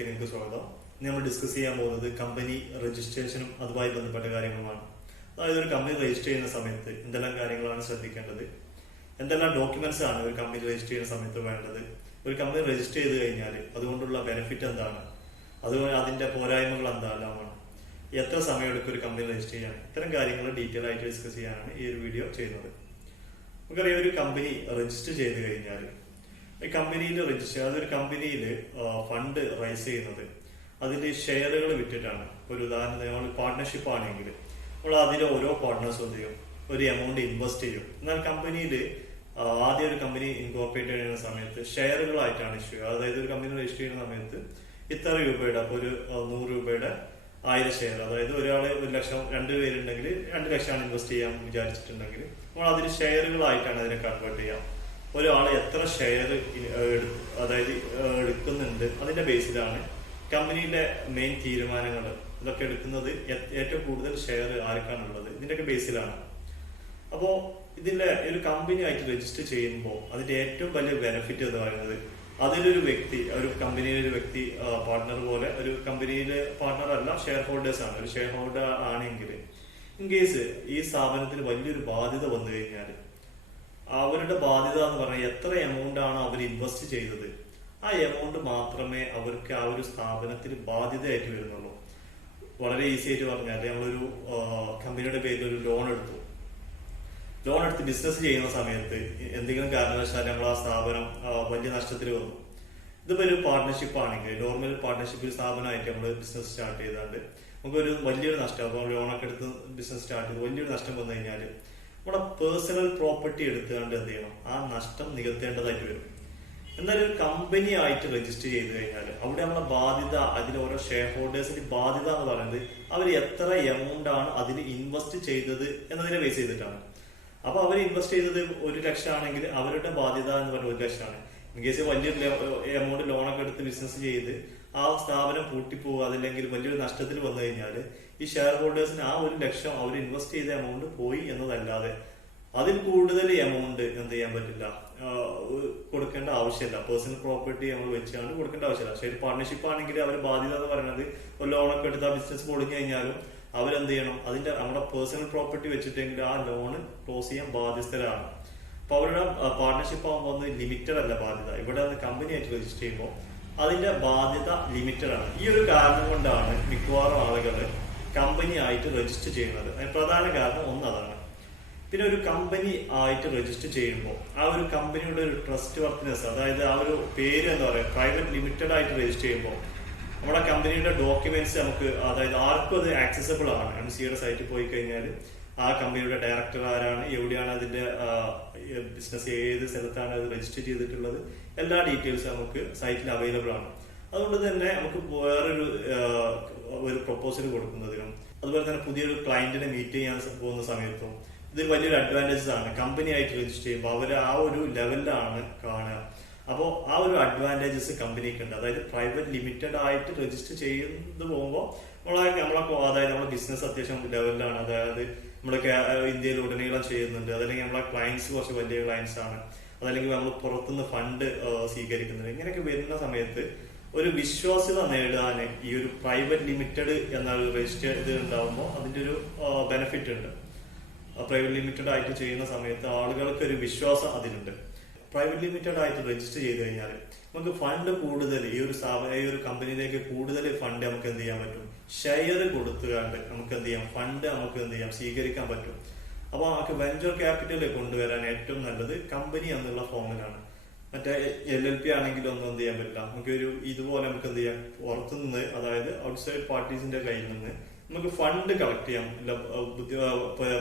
വീഡിയോയിലേക്ക് നിങ്ങൾക്ക് സ്വാഗതം. നമ്മൾ ഡിസ്കസ് ചെയ്യാൻ പോകുന്നത് കമ്പനി രജിസ്ട്രേഷനും അതുമായി ബന്ധപ്പെട്ട കാര്യങ്ങളുമാണ്. അതായത് ഒരു കമ്പനി രജിസ്റ്റർ ചെയ്യുന്ന സമയത്ത് എന്തെല്ലാം കാര്യങ്ങളാണ് ശ്രദ്ധിക്കേണ്ടത്, എന്തെല്ലാം ഡോക്യുമെന്റ്സ് ആണ് ഒരു കമ്പനി രജിസ്റ്റർ ചെയ്യുന്ന സമയത്ത് വേണ്ടത്, ഒരു കമ്പനി രജിസ്റ്റർ ചെയ്ത് കഴിഞ്ഞാൽ അതുകൊണ്ടുള്ള ബെനിഫിറ്റ് എന്താണ്, അതുപോലെ അതിന്റെ പോരായ്മകൾ എന്തെല്ലാമാണ്, എത്ര സമയം എടുക്കും ഒരു കമ്പനി രജിസ്റ്റർ ചെയ്യാൻ, ഇത്തരം കാര്യങ്ങൾ ഡീറ്റെയിൽ ആയിട്ട് ഡിസ്കസ് ചെയ്യാനാണ് ഈ ഒരു വീഡിയോ ചെയ്യുന്നത്. നമുക്കറിയാം, ഒരു കമ്പനി രജിസ്റ്റർ ചെയ്ത് കഴിഞ്ഞാൽ കമ്പനിയിൽ രജിസ്റ്റർ അതൊരു കമ്പനിയിൽ ഫണ്ട് റൈസ് ചെയ്യുന്നത് അതിന്റെ ഷെയറുകൾ വിറ്റിട്ടാണ്. ഒരു ഉദാഹരണത്തിന് നമ്മൾ പാർട്ട്ണർഷിപ്പ് ആണെങ്കിൽ നമ്മൾ അതിലെ ഓരോ പാർട്ട്നേഴ്സും എന്ത് ചെയ്യും, ഒരു എമൗണ്ട് ഇൻവെസ്റ്റ് ചെയ്യും. എന്നാൽ കമ്പനിയിൽ ആദ്യം ഒരു കമ്പനി ഇൻകോർപ്പറേറ്റ് ചെയ്യുന്ന സമയത്ത് ഷെയറുകളായിട്ടാണ് ഇഷ്യൂ. അതായത് ഒരു കമ്പനി രജിസ്റ്റർ ചെയ്യുന്ന സമയത്ത് ഇത്ര രൂപയുടെ, അപ്പൊ ഒരു 100 രൂപയുടെ 1000 ഷെയർ, അതായത് ഒരാള് 1 ലക്ഷം, 2 പേരുണ്ടെങ്കിൽ 2 ലക്ഷമാണ് ഇൻവെസ്റ്റ് ചെയ്യാൻ വിചാരിച്ചിട്ടുണ്ടെങ്കിൽ നമ്മൾ അതിന് ഷെയറുകളായിട്ടാണ് അതിനെ കൺവേർട്ട് ചെയ്യാം. ഒരാൾ എത്ര ഷെയർ അതായത് എടുക്കുന്നുണ്ട് അതിന്റെ ബേസിലാണ് കമ്പനിയുടെ മെയിൻ തീരുമാനങ്ങൾ ഇതൊക്കെ എടുക്കുന്നത്. ഏറ്റവും കൂടുതൽ ഷെയർ ആർക്കാണുള്ളത് ഇതിന്റെയൊക്കെ ബേസിലാണ്. അപ്പോ ഇതിന്റെ ഒരു കമ്പനി ആയിട്ട് രജിസ്റ്റർ ചെയ്യുമ്പോൾ അതിന്റെ ഏറ്റവും വലിയ ബെനിഫിറ്റ് എന്ന് പറയുന്നത് അതിലൊരു വ്യക്തി, ഒരു കമ്പനിയിലെ ഒരു വ്യക്തി പാർട്ട്ണർ പോലെ, ഒരു കമ്പനിയിലെ പാർട്ട്ണർ അല്ല, ഷെയർ ഹോൾഡേഴ്സ് ആണ്. ഒരു ഷെയർ ഹോൾഡർ ആണെങ്കിൽ ഇൻ കേസ് ഈ സ്ഥാപനത്തിന് വലിയൊരു ബാധ്യത വന്നു കഴിഞ്ഞാൽ അവരുടെ ബാധ്യത എന്ന് പറഞ്ഞാൽ എത്ര എമൗണ്ട് ആണ് അവർ ഇൻവെസ്റ്റ് ചെയ്തത്, ആ എമൗണ്ട് മാത്രമേ അവർക്ക് ആ ഒരു സ്ഥാപനത്തിൽ ബാധ്യതയായിട്ട് വരുന്നുള്ളൂ. വളരെ ഈസി ആയിട്ട് പറഞ്ഞാൽ, നമ്മളൊരു കമ്പനിയുടെ പേരിൽ ഒരു ലോൺ എടുത്ത് ബിസിനസ് ചെയ്യുന്ന സമയത്ത് എന്തെങ്കിലും കാരണവശാൽ നമ്മൾ ആ സ്ഥാപനം വലിയ നഷ്ടത്തിൽ വന്നു. ഇതിപ്പോ ഒരു പാർട്ട്ണർഷിപ്പ് ആണെങ്കിൽ, നോർമൽ പാർട്ട്ണർഷിപ്പ് സ്ഥാപനമായിട്ട് നമ്മൾ ബിസിനസ് സ്റ്റാർട്ട് ചെയ്താണ്ട് നമുക്കൊരു വലിയൊരു നഷ്ടം, അപ്പോൾ ലോണൊക്കെ എടുത്ത് ബിസിനസ് സ്റ്റാർട്ട് ചെയ്ത് വലിയൊരു നഷ്ടം വന്നു കഴിഞ്ഞാൽ നമ്മുടെ പേഴ്സണൽ പ്രോപ്പർട്ടി എടുത്തുകൊണ്ട് എന്ത് ചെയ്യണം, ആ നഷ്ടം നികത്തേണ്ടതായിട്ട് വരും. എന്നാലും ഒരു കമ്പനി ആയിട്ട് രജിസ്റ്റർ ചെയ്ത് കഴിഞ്ഞാൽ അവിടെ നമ്മളെ ബാധ്യത, അതിൽ ഓരോ ഷെയർ ഹോൾഡേഴ്സിന്റെ ബാധ്യത എന്ന് പറയുന്നത് അവർ എത്ര എമൗണ്ട് ആണ് അതിൽ ഇൻവെസ്റ്റ് ചെയ്തത് എന്നതിനെ ബേസ് ചെയ്തിട്ടാണ്. അപ്പൊ അവർ ഇൻവെസ്റ്റ് ചെയ്തത് 1 ലക്ഷം ആണെങ്കിൽ അവരുടെ ബാധ്യത എന്ന് പറയുന്നത് 1 ലക്ഷമാണ്. ഇൻ കേസ് വലിയൊരു എമൗണ്ട് ലോണൊക്കെ എടുത്ത് ബിസിനസ് ചെയ്ത് ആ സ്ഥാപനം പൂട്ടിപ്പോവുക, അതല്ലെങ്കിൽ വലിയൊരു നഷ്ടത്തിൽ വന്നു കഴിഞ്ഞാൽ ഈ ഷെയർ ഹോൾഡേഴ്സിന് ആ 1 ലക്ഷം അവർ ഇൻവെസ്റ്റ് ചെയ്ത എമൗണ്ട് പോയി എന്നതല്ലാതെ അതിൽ കൂടുതൽ എമൗണ്ട് എന്ത് ചെയ്യാൻ പറ്റില്ല, കൊടുക്കേണ്ട ആവശ്യമില്ല. പേഴ്സണൽ പ്രോപ്പർട്ടി നമ്മൾ വെച്ചാണ് കൊടുക്കേണ്ട ആവശ്യമില്ല. പക്ഷേ ഒരു പാർട്ട്ണർഷിപ്പ് ആണെങ്കിൽ അവർ ബാധ്യത എന്ന് പറയുന്നത് ഒരു ലോണൊക്കെ എടുത്ത് ആ ബിസിനസ് പൊളിഞ്ഞു കഴിഞ്ഞാലും അവരെന്ത് ചെയ്യണം, അതിന്റെ നമ്മുടെ പേഴ്സണൽ പ്രോപ്പർട്ടി വെച്ചിട്ടെങ്കിൽ ആ ലോണ് ക്ലോസ് ചെയ്യാൻ ബാധ്യസ്ഥരാണ്. അപ്പൊ അവരുടെ പാർട്ട്ണർഷിപ്പ് ആകുമ്പോൾ ഒന്ന് ലിമിറ്റഡ് അല്ല ബാധ്യത. ഇവിടെ കമ്പനി ആയിട്ട് രജിസ്റ്റർ ചെയ്യുമ്പോൾ അതിന്റെ ബാധ്യത ലിമിറ്റഡ് ആണ്. ഈ ഒരു കാരണം കൊണ്ടാണ് മിക്കവാറും ആളുകൾ കമ്പനി ആയിട്ട് രജിസ്റ്റർ ചെയ്യുന്നത്. അതിന് പ്രധാന കാരണം ഒന്നതാണ്. പിന്നെ ഒരു കമ്പനി ആയിട്ട് രജിസ്റ്റർ ചെയ്യുമ്പോൾ ആ ഒരു കമ്പനിയുടെ ഒരു ട്രസ്റ്റ് വർത്തിനെസ്, അതായത് ആ ഒരു പേര് എന്താ പറയുക, പ്രൈവറ്റ് ലിമിറ്റഡ് ആയിട്ട് രജിസ്റ്റർ ചെയ്യുമ്പോൾ നമ്മുടെ കമ്പനിയുടെ ഡോക്യുമെന്റ്സ് നമുക്ക്, അതായത് ആർക്കും അത് ആക്സസബിൾ ആണ്. MCA സൈറ്റിൽ പോയി കഴിഞ്ഞാൽ ആ കമ്പനിയുടെ ഡയറക്ടർ ആരാണ്, എവിടെയാണ് അതിന്റെ ബിസിനസ്, ഏത് സ്ഥലത്താണ് അത് രജിസ്റ്റർ ചെയ്തിട്ടുള്ളത്, എല്ലാ ഡീറ്റെയിൽസും നമുക്ക് സൈറ്റിൽ അവൈലബിൾ ആണ്. അതുകൊണ്ട് തന്നെ നമുക്ക് ഒരു പ്രൊപ്പോസൽ കൊടുക്കുന്നതിനും അതുപോലെ തന്നെ പുതിയൊരു ക്ലയന്റിനെ മീറ്റ് ചെയ്യാൻ പോകുന്ന സമയത്തും ഇത് വലിയൊരു അഡ്വാൻറ്റേജസ് ആണ്. കമ്പനി ആയിട്ട് രജിസ്റ്റർ ചെയ്യുമ്പോൾ അവർ ആ ഒരു ലെവലിലാണ് കാണുക. അപ്പോൾ ആ ഒരു അഡ്വാൻറ്റേജസ് കമ്പനിക്ക് ഉണ്ട്. അതായത് പ്രൈവറ്റ് ലിമിറ്റഡ് ആയിട്ട് രജിസ്റ്റർ ചെയ്ത് പോകുമ്പോൾ അതായത് നമ്മുടെ ബിസിനസ് അത്യാവശ്യം ലെവലിലാണ്. അതായത് നമ്മളൊക്കെ ഇന്ത്യയിൽ ഉടനീളം ചെയ്യുന്നുണ്ട്. അതല്ലെങ്കിൽ നമ്മളെ ക്ലയൻസ് കുറച്ച് വലിയ ക്ലയൻസ് ആണ്, അതല്ലെങ്കിൽ നമ്മൾ പുറത്തുനിന്ന് ഫണ്ട് സ്വീകരിക്കുന്നുണ്ട്. ഇങ്ങനെയൊക്കെ വരുന്ന സമയത്ത് ഒരു വിശ്വാസ്യത നേടാൻ ഈ ഒരു പ്രൈവറ്റ് ലിമിറ്റഡ് എന്ന രജിസ്റ്റർ ഇത് ഉണ്ടാകുമ്പോൾ അതിന്റെ ഒരു ബെനിഫിറ്റ് ഉണ്ട്. പ്രൈവറ്റ് ലിമിറ്റഡ് ആയിട്ട് ചെയ്യുന്ന സമയത്ത് ആളുകൾക്ക് ഒരു വിശ്വാസം അതിലുണ്ട്. പ്രൈവറ്റ് ലിമിറ്റഡ് ആയിട്ട് രജിസ്റ്റർ ചെയ്ത് കഴിഞ്ഞാൽ നമുക്ക് ഫണ്ട് കൂടുതൽ ഈ ഒരു കമ്പനിയിലേക്ക് കൂടുതൽ ഫണ്ട് നമുക്ക് എന്ത് ചെയ്യാൻ പറ്റും, ഷെയർ കൊടുത്തുകൊണ്ട് നമുക്ക് എന്ത് ചെയ്യാം, ഫണ്ട് നമുക്ക് എന്ത് ചെയ്യാം, സ്വീകരിക്കാൻ പറ്റും. അപ്പൊ നമുക്ക് വെഞ്ചർ ക്യാപിറ്റൽ കൊണ്ടുവരാൻ ഏറ്റവും നല്ലത് കമ്പനി എന്നുള്ള ഫോമിലാണ്. മറ്റേ LLP ആണെങ്കിൽ ഒന്നും എന്ത് ചെയ്യാൻ പറ്റില്ല. നമുക്ക് ഇതുപോലെ നമുക്ക് എന്ത് ചെയ്യാം, പുറത്തുനിന്ന്, അതായത് ഔട്ട്സൈഡ് പാർട്ടീസിന്റെ കയ്യിൽ നിന്ന് നമുക്ക് ഫണ്ട് കളക്ട് ചെയ്യാം.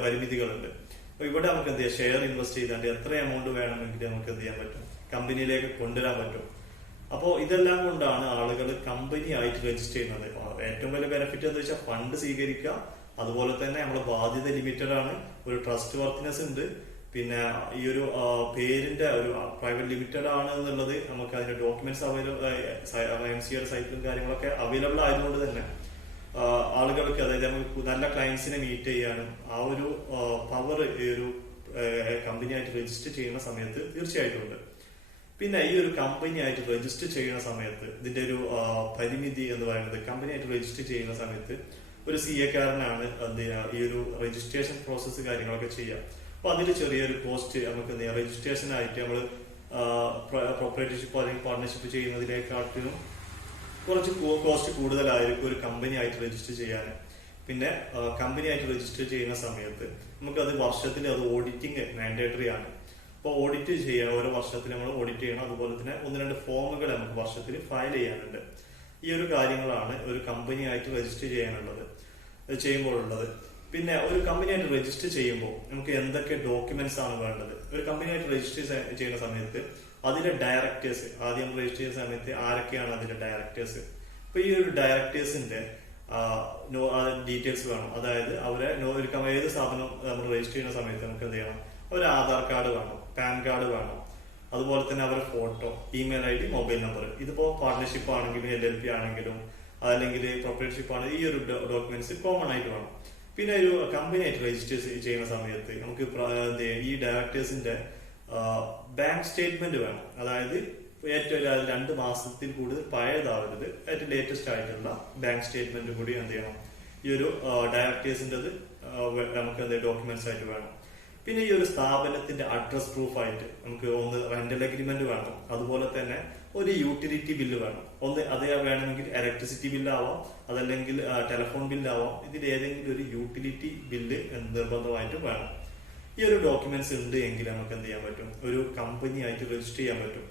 പരിമിതികളുണ്ട്. അപ്പൊ ഇവിടെ നമുക്ക് എന്ത് ചെയ്യാം, ഷെയർ ഇൻവെസ്റ്റ് ചെയ്താണ്ട് എത്ര എമൗണ്ട് വേണമെങ്കിൽ നമുക്ക് എന്ത് ചെയ്യാൻ പറ്റും, കമ്പനിയിലേക്ക് കൊണ്ടുവരാൻ പറ്റും. അപ്പോൾ ഇതെല്ലാം കൊണ്ടാണ് ആളുകൾ കമ്പനി ആയിട്ട് രജിസ്റ്റർ ചെയ്യുന്നത്. ഏറ്റവും വലിയ ബെനിഫിറ്റ് എന്ന് വെച്ചാൽ ഫണ്ട് സ്വീകരിക്കുക, അതുപോലെ തന്നെ നമ്മുടെ ബാധ്യത ലിമിറ്റഡ് ആണ്, ഒരു ട്രസ്റ്റ് വർത്തിനെസ് ഉണ്ട്. പിന്നെ ഈ ഒരു പേരിന്റെ ഒരു പ്രൈവറ്റ് ലിമിറ്റഡ് ആണ് എന്നുള്ളത് നമുക്ക് അതിന്റെ ഡോക്യുമെന്റ്സ് MCA സൈറ്റിലും കാര്യങ്ങളൊക്കെ അവൈലബിൾ ആയതുകൊണ്ട് തന്നെ ആളുകൾക്ക്, അതായത് നമുക്ക് നല്ല ക്ലയൻസിനെ മീറ്റ് ചെയ്യാനും ആ ഒരു പവർ ഈ ഒരു കമ്പനി ആയിട്ട് രജിസ്റ്റർ ചെയ്യുന്ന സമയത്ത് തീർച്ചയായിട്ടും ഉണ്ട്. പിന്നെ ഈ ഒരു കമ്പനി ആയിട്ട് രജിസ്റ്റർ ചെയ്യുന്ന സമയത്ത് ഇതിന്റെ ഒരു പരിമിതി എന്ന് പറയുന്നത്, കമ്പനി ആയിട്ട് രജിസ്റ്റർ ചെയ്യുന്ന സമയത്ത് ഒരു CA-കാരനാണ് എന്ത് ചെയ്യുക, ഈ ഒരു രജിസ്ട്രേഷൻ പ്രോസസ്സ് കാര്യങ്ങളൊക്കെ ചെയ്യാം. അപ്പൊ അതിൽ ചെറിയൊരു കോസ്റ്റ് നമുക്ക് എന്ത് ചെയ്യാം, രജിസ്ട്രേഷൻ ആയിട്ട് നമ്മൾ പ്രൊപ്പറേറ്റർഷിപ്പ് അല്ലെങ്കിൽ പാർട്ണർഷിപ്പ് ചെയ്യുന്നതിനെക്കാട്ടിലും കുറച്ച് കോസ്റ്റ് കൂടുതലായിരിക്കും ഒരു കമ്പനി ആയിട്ട് രജിസ്റ്റർ ചെയ്യാൻ. പിന്നെ കമ്പനി ആയിട്ട് രജിസ്റ്റർ ചെയ്യുന്ന സമയത്ത് നമുക്കത് വർഷത്തിൽ അത് ഓഡിറ്റിംഗ് മാൻഡേറ്ററി ആണ്. അപ്പോൾ ഓഡിറ്റ് ചെയ്യണം, ഓരോ വർഷത്തിൽ നമ്മൾ ഓഡിറ്റ് ചെയ്യണം. അതുപോലെ തന്നെ 1-2 ഫോമുകൾ നമുക്ക് വർഷത്തിൽ ഫയൽ ചെയ്യാനുണ്ട്. ഈ ഒരു കാര്യങ്ങളാണ് ഒരു കമ്പനി ആയിട്ട് രജിസ്റ്റർ ചെയ്യുമ്പോഴുള്ളത്. പിന്നെ ഒരു കമ്പനി ആയിട്ട് രജിസ്റ്റർ ചെയ്യുമ്പോൾ നമുക്ക് എന്തൊക്കെ ഡോക്യുമെന്റ്സ് ആണ് വേണ്ടത്? ഒരു കമ്പനി ആയിട്ട് രജിസ്റ്റർ ചെയ്യുന്ന സമയത്ത് അതിലെ ഡയറക്ടേഴ്സ്, ആദ്യം രജിസ്റ്റർ ചെയ്യുന്ന സമയത്ത് ആരൊക്കെയാണ് അതിന്റെ ഡയറക്ടേഴ്സ്? അപ്പൊ ഈ ഒരു ഡയറക്ടേഴ്സിന്റെ ഡീറ്റെയിൽസ് വേണം. അതായത് അവരെ ഏത് സ്ഥാപനം നമ്മൾ രജിസ്റ്റർ ചെയ്യുന്ന സമയത്ത് നമുക്ക് എന്ത് ചെയ്യണം, അവരെ ആധാർ കാർഡ് വേണം, പാൻ കാർഡ് വേണം, അതുപോലെ തന്നെ അവരുടെ photo, email ID, mobile number. ഇതിപ്പോ പാർട്ണർഷിപ്പ് ആണെങ്കിലും LLP ആണെങ്കിലും അല്ലെങ്കിൽ പ്രൊപ്പറേറ്റർഷിപ്പ് ആണെങ്കിലും ഈ ഒരു ഡോക്യുമെന്റ്സ് കോമൺ ആയിട്ട് വേണം. പിന്നെ ഒരു കമ്പനി ആയിട്ട് രജിസ്റ്റർ ചെയ്യുന്ന സമയത്ത് നമുക്ക് ഈ ഡയറക്ടേഴ്സിന്റെ ബാങ്ക് സ്റ്റേറ്റ്മെന്റ് വേണം. അതായത് ഏറ്റവും 2 മാസത്തിൽ കൂടുതൽ പഴയതാവരുത്, ഏറ്റവും ലേറ്റസ്റ്റ് ആയിട്ടുള്ള ബാങ്ക് സ്റ്റേറ്റ്മെന്റ് കൂടി എന്ത് ചെയ്യണം, ഈ ഒരു ഡയറക്ടേഴ്സിന്റെ നമുക്ക് ഡോക്യുമെന്റ്സ് ആയിട്ട് വേണം. പിന്നെ ഈ ഒരു സ്ഥാപനത്തിന്റെ അഡ്രസ് പ്രൂഫ് ആയിട്ട് നമുക്ക് ഒന്ന് റെന്റൽ അഗ്രിമെന്റ് വേണം. അതുപോലെ തന്നെ ഒരു യൂട്ടിലിറ്റി ബില്ല് വേണം. അതേ വേണമെങ്കിൽ ഇലക്ട്രിസിറ്റി ബില്ലാവാം, അതല്ലെങ്കിൽ ടെലിഫോൺ ബില്ലാവാം. ഇതിൽ ഏതെങ്കിലും ഒരു യൂട്ടിലിറ്റി ബില്ല് നിർബന്ധമായിട്ട് വേണം. ഈ ഒരു ഡോക്യുമെന്റ്സ് ഉണ്ട് എങ്കിൽ നമുക്ക് എന്ത് ചെയ്യാൻ പറ്റും, ഒരു കമ്പനി ആയിട്ട് രജിസ്റ്റർ ചെയ്യാൻ പറ്റും.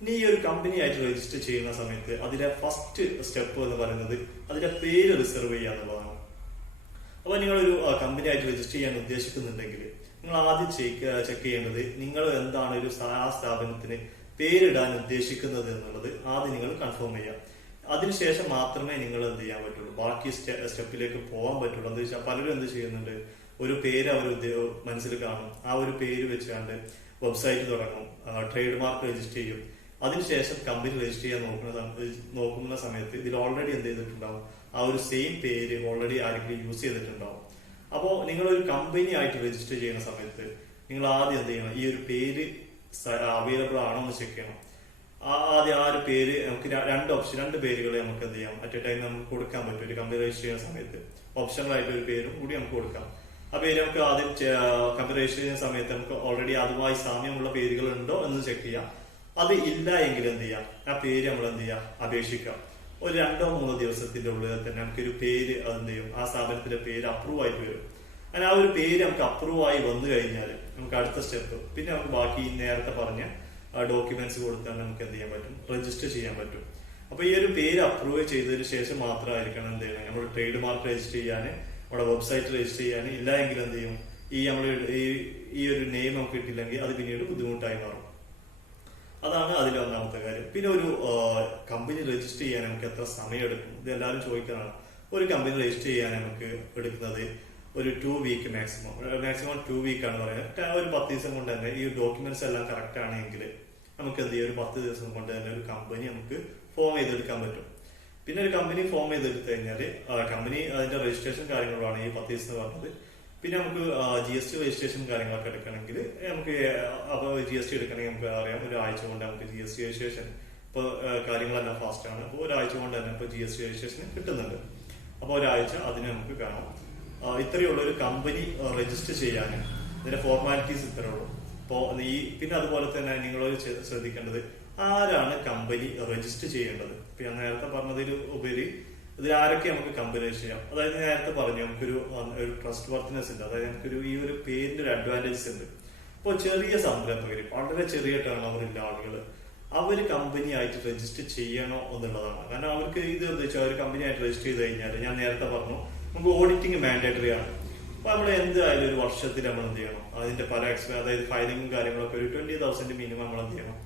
ഇനി ഈ ഒരു കമ്പനി ആയിട്ട് രജിസ്റ്റർ ചെയ്യുന്ന സമയത്ത് അതിന്റെ ഫസ്റ്റ് സ്റ്റെപ്പ് എന്ന് പറയുന്നത് അതിന്റെ പേര് റിസർവ് ചെയ്യുക എന്നുള്ളതാണ്. അപ്പൊ നിങ്ങളൊരു കമ്പനി ആയിട്ട് രജിസ്റ്റർ ചെയ്യാൻ ഉദ്ദേശിക്കുന്നുണ്ടെങ്കിൽ നിങ്ങൾ ആദ്യം ചെക്ക് ചെയ്യേണ്ടത് നിങ്ങൾ എന്താണ് ഒരു സ്ഥാപനത്തിന് പേരിടാൻ ഉദ്ദേശിക്കുന്നത് എന്നുള്ളത് ആദ്യം നിങ്ങൾ കൺഫേം ചെയ്യാം. അതിനുശേഷം മാത്രമേ നിങ്ങൾ എന്ത് ചെയ്യാൻ പറ്റുള്ളൂ, ബാക്കി സ്റ്റെപ്പിലേക്ക് പോകാൻ പറ്റുള്ളൂ. എന്താ വെച്ചാൽ പലരും എന്ത് ചെയ്യുന്നുണ്ട്, ഒരു പേര് അവർ മനസ്സിൽ കാണും, ആ ഒരു പേര് വെച്ചുകൊണ്ട് വെബ്സൈറ്റ് തുടങ്ങും, ട്രേഡ് മാർക്ക് രജിസ്റ്റർ ചെയ്യും. അതിനുശേഷം കമ്പനി രജിസ്റ്റർ ചെയ്യാൻ നോക്കുന്ന സമയത്ത് ഇതിൽ ഓൾറെഡി എന്ത് ചെയ്തിട്ടുണ്ടാവും, ആ ഒരു സെയിം പേര് ഓൾറെഡി ആരെങ്കിലും യൂസ് ചെയ്തിട്ടുണ്ടാവും. അപ്പോൾ നിങ്ങളൊരു കമ്പനി ആയിട്ട് രജിസ്റ്റർ ചെയ്യുന്ന സമയത്ത് നിങ്ങൾ ആദ്യം എന്ത് ചെയ്യണം, ഈ ഒരു പേര് അവൈലബിൾ ആണോ എന്ന് ചെക്ക് ചെയ്യണം. ആദ്യം ആ ഒരു പേര് നമുക്ക് 2 പേരുകളെ നമുക്ക് എന്ത് ചെയ്യാം, അറ്റ് എ ടൈം നമുക്ക് കൊടുക്കാൻ പറ്റും. ഒരു കമ്പനി രജിസ്റ്റർ ചെയ്യുന്ന സമയത്ത് ഓപ്ഷണലായിട്ട് ഒരു പേരും കൂടി നമുക്ക് കൊടുക്കാം. ആ പേര് നമുക്ക് ആദ്യം കമ്പനി രജിസ്റ്റർ ചെയ്യുന്ന സമയത്ത് നമുക്ക് ഓൾറെഡി അതുമായി സാമ്യമുള്ള പേരുകൾ ഉണ്ടോ എന്ന് ചെക്ക് ചെയ്യാം. അത് ഇല്ല എങ്കിൽ എന്ത് ചെയ്യാം, ആ പേര് നമ്മൾ എന്ത് ചെയ്യാം, അപേക്ഷിക്കാം. ഒരു 2-3 ദിവസത്തിന്റെ ഉള്ളിൽ തന്നെ നമുക്കൊരു പേര് അതെന്ത് ചെയ്യും, ആ സ്ഥാപനത്തിന്റെ പേര് അപ്രൂവ് ആയിട്ട് വരും. അങ്ങനെ ആ ഒരു പേര് നമുക്ക് അപ്രൂവ് ആയി വന്നു കഴിഞ്ഞാൽ നമുക്ക് അടുത്ത സ്റ്റെപ്പ്, പിന്നെ നമുക്ക് ബാക്കി നേരത്തെ പറഞ്ഞ ഡോക്യുമെന്റ്സ് കൊടുത്താൽ നമുക്ക് എന്ത് ചെയ്യാൻ പറ്റും, രജിസ്റ്റർ ചെയ്യാൻ പറ്റും. അപ്പൊ ഈ ഒരു പേര് അപ്രൂവ് ചെയ്തതിനു ശേഷം മാത്രമായിരിക്കണം എന്ത് ചെയ്യണം, നമ്മൾ ട്രേഡ് മാർക്ക് രജിസ്റ്റർ ചെയ്യാൻ, നമ്മുടെ വെബ്സൈറ്റ് രജിസ്റ്റർ ചെയ്യാൻ. ഇല്ല എങ്കിൽ എന്ത് ചെയ്യും, ഈ ഒരു നെയിം നമുക്ക് കിട്ടില്ലെങ്കിൽ അത് പിന്നീട് ബുദ്ധിമുട്ടായി മാറും. അതാണ് അതിലെ ഒന്നാമത്തെ കാര്യം. പിന്നെ ഒരു കമ്പനി രജിസ്റ്റർ ചെയ്യാൻ നമുക്ക് എത്ര സമയം എടുക്കും, ഇത് എല്ലാവരും ചോദിക്കുന്നതാണ്. ഒരു കമ്പനി രജിസ്റ്റർ ചെയ്യാൻ നമുക്ക് എടുക്കുന്നത് ഒരു 2 വീക്ക് മാക്സിമം 2 വീക്കാണ് പറയുന്നത്. ഒരു 10 ദിവസം കൊണ്ട് തന്നെ ഈ ഡോക്യുമെന്റ്സ് എല്ലാം കറക്റ്റ് ആണെങ്കിൽ നമുക്ക് എന്ത് ചെയ്യും, ഒരു 10 ദിവസം കൊണ്ട് തന്നെ ഒരു കമ്പനി നമുക്ക് ഫോം ചെയ്തെടുക്കാൻ പറ്റും. പിന്നെ ഒരു കമ്പനി ഫോം ചെയ്തെടുത്തു കഴിഞ്ഞാൽ കമ്പനി അതിന്റെ രജിസ്ട്രേഷൻ കാര്യങ്ങളാണ് ഈ 10 ദിവസം പറഞ്ഞത്. പിന്നെ നമുക്ക് GST രജിസ്ട്രേഷൻ കാര്യങ്ങളൊക്കെ എടുക്കണമെങ്കിൽ നമുക്ക് അപ്പോൾ GST എടുക്കണമെങ്കിൽ നമുക്ക് അറിയാം, 1 ആഴ്ച കൊണ്ട് നമുക്ക് GST രജിസ്ട്രേഷൻ ഇപ്പോൾ കാര്യങ്ങളെല്ലാം ഫാസ്റ്റ് ആണ്. അപ്പോൾ 1 ആഴ്ച കൊണ്ട് തന്നെ ഇപ്പോൾ GST രജിസ്ട്രേഷൻ കിട്ടുന്നുണ്ട്. അപ്പോൾ 1 ആഴ്ച അതിന് നമുക്ക് കാണാം. ഇത്രയുള്ള ഒരു കമ്പനി രജിസ്റ്റർ ചെയ്യാൻ ഇതിന്റെ ഫോർമാലിറ്റീസ് ഇത്രയേ ഉള്ളൂ. അപ്പോൾ പിന്നെ അതുപോലെ തന്നെ നിങ്ങൾ ശ്രദ്ധിക്കേണ്ടത് ആരാണ് കമ്പനി രജിസ്റ്റർ ചെയ്യേണ്ടത്. ഇപ്പൊ ഞാൻ നേരത്തെ പറഞ്ഞതിൽ ഉപരി ഇതിൽ ആരൊക്കെ നമുക്ക് കമ്പനി രജിസ്റ്റർ ചെയ്യാം. അതായത് നേരത്തെ പറഞ്ഞു നമുക്കൊരു ട്രസ്റ്റ് വർത്തിനെസ് ഉണ്ട്, അതായത് നമുക്കൊരു ഈ ഒരു പേരിന്റെ ഒരു അഡ്വാൻറ്റേജസ് ഉണ്ട്. ഇപ്പോൾ ചെറിയ സംരംഭകര്, വളരെ ചെറിയ ടേൺ ഓവർ ഉള്ള ആളുകൾ, അവര് കമ്പനി ആയിട്ട് രജിസ്റ്റർ ചെയ്യണോ എന്നുള്ളതാണ്. കാരണം അവർക്ക് ഇത് എന്താ വെച്ചാൽ ഒരു കമ്പനി ആയിട്ട് രജിസ്റ്റർ ചെയ്ത് കഴിഞ്ഞാൽ ഞാൻ നേരത്തെ പറഞ്ഞു നമുക്ക് ഓഡിറ്റിംഗ് മാൻഡേറ്ററി ആണ്. അപ്പൊ നമ്മൾ എന്തായാലും ഒരു വർഷത്തിൽ നമ്മൾ എന്ത് ചെയ്യണം, അതിന്റെ പല അതായത് ഫയലിംഗും കാര്യങ്ങളൊക്കെ ഒരു 20,000 മിനിമം നമ്മൾ എന്ത് ചെയ്യണം,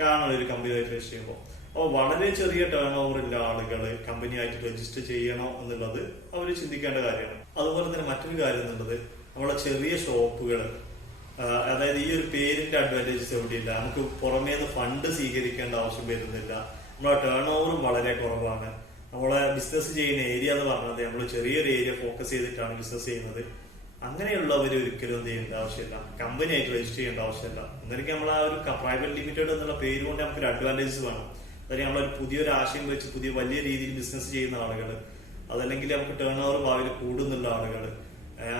കാണണം ഒരു കമ്പനി ആയിട്ട് രജിസ്റ്റർ ചെയ്യുമ്പോൾ. അപ്പോൾ വളരെ ചെറിയ ടേൺ ഓവർ ഉള്ള ആളുകൾ കമ്പനി ആയിട്ട് രജിസ്റ്റർ ചെയ്യണോ എന്നുള്ളത് അവർ ചിന്തിക്കേണ്ട കാര്യമാണ്. അതുപോലെ തന്നെ മറ്റൊരു കാര്യം എന്നുള്ളത് നമ്മളെ ചെറിയ ഷോപ്പുകൾ, അതായത് ഈ ഒരു പേരിന്റെ അഡ്വാൻറ്റേജസ് എവിടെയില്ല, നമുക്ക് പുറമേ നിന്ന് ഫണ്ട് സ്വീകരിക്കേണ്ട ആവശ്യം വരുന്നില്ല, നമ്മളെ ടേൺ ഓവറും വളരെ കുറവാണ്. നമ്മളെ ബിസിനസ് ചെയ്യുന്ന ഏരിയ എന്ന് പറഞ്ഞത് നമ്മൾ ചെറിയൊരു ഏരിയ ഫോക്കസ് ചെയ്തിട്ടാണ് ബിസിനസ് ചെയ്യുന്നത്. അങ്ങനെയുള്ളവർ ഒരിക്കലും എന്ത് ചെയ്യേണ്ട ആവശ്യമില്ല, കമ്പനി ആയിട്ട് രജിസ്റ്റർ ചെയ്യേണ്ട ആവശ്യമില്ല. എന്നാലും നമ്മൾ ആ ഒരു പ്രൈവറ്റ് ലിമിറ്റഡ് എന്നുള്ള പേര് കൊണ്ട് നമുക്കൊരു അഡ്വാൻറ്റേജസ് വേണം. അതായത് നമ്മളൊരു പുതിയൊരു ആശയം വെച്ച് പുതിയ വലിയ രീതിയിൽ ബിസിനസ് ചെയ്യുന്ന ആളുകൾ, അതല്ലെങ്കിൽ നമുക്ക് ടേൺ ഓവർ ഭാവിയിൽ കൂടുന്നുള്ള ആളുകൾ,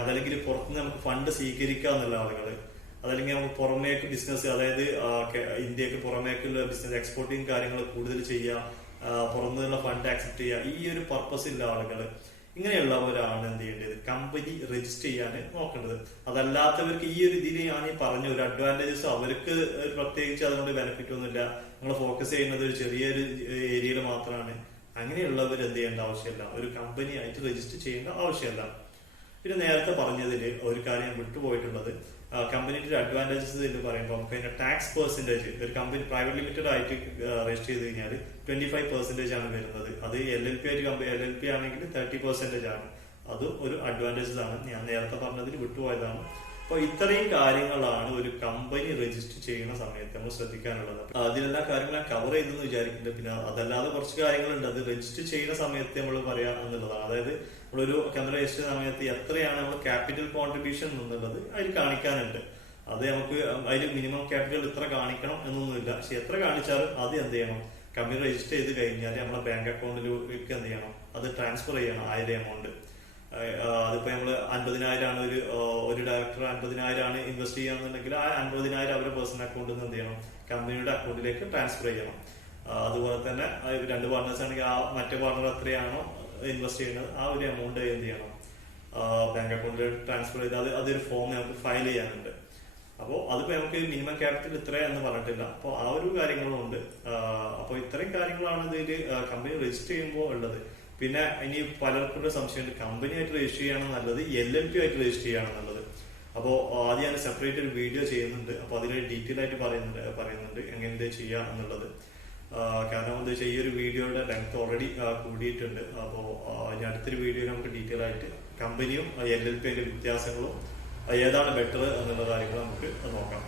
അതല്ലെങ്കിൽ പുറത്തുനിന്ന് നമുക്ക് ഫണ്ട് സ്വീകരിക്കുക എന്നുള്ള ആളുകൾ, അതല്ലെങ്കിൽ നമുക്ക് പുറമേക്ക് ബിസിനസ്, അതായത് ഇന്ത്യക്ക് പുറമേക്കുള്ള ബിസിനസ് എക്സ്പോർട്ടിങ് കാര്യങ്ങൾ കൂടുതൽ ചെയ്യുക, പുറത്തുനിന്നുള്ള ഫണ്ട് ആക്സെപ്റ്റ് ചെയ്യുക, ഈ ഒരു പർപ്പസ് ഉള്ള ആളുകൾ, ഇങ്ങനെയുള്ളവരാണ് എന്ത് ചെയ്യേണ്ടത്, കമ്പനി രജിസ്റ്റർ ചെയ്യാൻ നോക്കേണ്ടത്. അതല്ലാത്തവർക്ക് ഈ ഒരു ഇതിൽ ഞാൻ ഈ പറഞ്ഞ ഒരു അഡ്വാൻറ്റേജസ് അവർക്ക് പ്രത്യേകിച്ച് അതുകൊണ്ട് ബെനിഫിറ്റ് ഒന്നുമില്ല, നമ്മൾ ഫോക്കസ് ചെയ്യുന്നത് ഒരു ചെറിയൊരു ഏരിയയിൽ മാത്രമാണ്. അങ്ങനെയുള്ളവർ എന്ത് ചെയ്യേണ്ട ആവശ്യമില്ല, ഒരു കമ്പനി ആയിട്ട് രജിസ്റ്റർ ചെയ്യേണ്ട ആവശ്യമില്ല. പിന്നെ നേരത്തെ പറഞ്ഞതിൽ ഒരു കാര്യം വിട്ടുപോയിട്ടുള്ളത്, കമ്പനിയുടെ അഡ്വാൻറ്റേജസ് എന്ന് പറയുമ്പോൾ നമുക്ക് അതിന്റെ ടാക്സ് പെർസെന്റേജ്, ഒരു കമ്പനി പ്രൈവറ്റ് ലിമിറ്റഡ് ആയിട്ട് രജിസ്റ്റർ ചെയ്ത് കഴിഞ്ഞാൽ 25% ആണ് വരുന്നത്. അത് LLP ആയിട്ട് LLP ആണെങ്കിൽ 30% ആണ്. അതും ഒരു അഡ്വാൻറ്റേജസ് ആണ്, ഞാൻ നേരത്തെ പറഞ്ഞതിൽ വിട്ടുപോയതാണ്. അപ്പൊ ഇത്രയും കാര്യങ്ങളാണ് ഒരു കമ്പനി രജിസ്റ്റർ ചെയ്യുന്ന സമയത്ത് നമ്മൾ ശ്രദ്ധിക്കാനുള്ളത്. അതിലെല്ലാ കാര്യങ്ങളും കവർ ചെയ്തെന്ന് വിചാരിക്കുന്നുണ്ട്. പിന്നെ അതല്ലാതെ കുറച്ച് കാര്യങ്ങളുണ്ട്, അത് രജിസ്റ്റർ ചെയ്യുന്ന സമയത്ത് നമ്മൾ പറയാ എന്നുള്ളതാണ്. അതായത് നമ്മളൊരു കമ്പനി രജിസ്റ്റർ ചെയ്യുന്ന സമയത്ത് എത്രയാണ് നമ്മൾ ക്യാപിറ്റൽ കോൺട്രിബ്യൂഷൻ എന്നുള്ളത് അതിൽ കാണിക്കാനുണ്ട്. അത് നമുക്ക് അതിൽ മിനിമം ക്യാപിറ്റൽ ഇത്ര കാണിക്കണം എന്നൊന്നുമില്ല. പക്ഷെ എത്ര കാണിച്ചാലും അത് എന്ത് ചെയ്യണം, കമ്പനി രജിസ്റ്റർ ചെയ്ത് കഴിഞ്ഞാൽ നമ്മളെ ബാങ്ക് അക്കൗണ്ടിലേക്ക് എന്ത് ചെയ്യണം, അത് ട്രാൻസ്ഫർ ചെയ്യണം. 1000 എമൗണ്ട്. അതിപ്പോ നമ്മള് 50,000 ആണ് ഒരു ഡയറക്ടർ 50,000 ആണ് ഇൻവെസ്റ്റ് ചെയ്യാന്നുണ്ടെങ്കിൽ ആ 50,000 അവരുടെ പേഴ്സണൽ അക്കൗണ്ടിൽ നിന്ന് എന്ത് ചെയ്യണം, കമ്പനിയുടെ അക്കൗണ്ടിലേക്ക് ട്രാൻസ്ഫർ ചെയ്യണം. അതുപോലെ തന്നെ 2 പാർട്ട്നേഴ്സ് ആണെങ്കിൽ ആ മറ്റേ പാർട്ണർ എത്രയാണോ ഇൻവെസ്റ്റ് ചെയ്യുന്നത് ആ ഒരു എമൗണ്ട് എന്ത് ചെയ്യണം, ബാങ്ക് അക്കൗണ്ടിലേക്ക് ട്രാൻസ്ഫർ ചെയ്ത് അതൊരു ഫോം നമുക്ക് ഫയൽ ചെയ്യാനുണ്ട്. അപ്പോൾ അതിപ്പോ നമുക്ക് മിനിമം ക്യാപിറ്റൽ ഇത്ര എന്ന് പറഞ്ഞിട്ടില്ല. അപ്പോൾ ആ ഒരു കാര്യങ്ങളും ഉണ്ട്. അപ്പോൾ ഇത്രയും കാര്യങ്ങളാണ് ഇതിൽ കമ്പനി രജിസ്റ്റർ ചെയ്യുമ്പോൾ ഉള്ളത്. പിന്നെ ഇനി പലർക്കും സംശയമുണ്ട്, കമ്പനി ആയിട്ട് രജിസ്റ്റർ ചെയ്യണം നല്ലത് LLP ആയിട്ട് രജിസ്റ്റർ ചെയ്യണം എന്നുള്ളത്. അപ്പോൾ ആദ്യം ഞാൻ സെപ്പറേറ്റ് ഒരു വീഡിയോ ചെയ്യുന്നുണ്ട്. അപ്പൊ അതിൽ ഡീറ്റെയിൽ ആയിട്ട് പറയുന്നുണ്ട് എങ്ങനെ ചെയ്യാം എന്നുള്ളത്. കാരണം എന്താ വെച്ചാൽ ഈ ഒരു വീഡിയോയുടെ ലെങ്ത് ഓൾറെഡി കൂടിയിട്ടുണ്ട്. അപ്പോൾ ഇനി അടുത്തൊരു വീഡിയോയിൽ നമുക്ക് ഡീറ്റെയിൽ ആയിട്ട് കമ്പനിയും LLP ന്റെ വ്യത്യാസങ്ങളും ഏതാണ് ബെറ്റർ എന്നുള്ള കാര്യങ്ങൾ നമുക്ക് നോക്കാം.